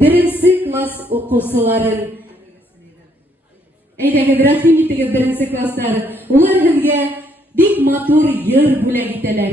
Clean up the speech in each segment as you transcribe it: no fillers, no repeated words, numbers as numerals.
birinci klas okusuların Eydegi rahim etigi birinci klaslar. Ular bizge bik matur yır bulak iteler.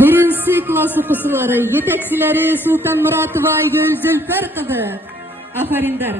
Birinci klas okusuları, yetekçileri Sultan Muratova Aygül Zülfer kızı. Aferin der.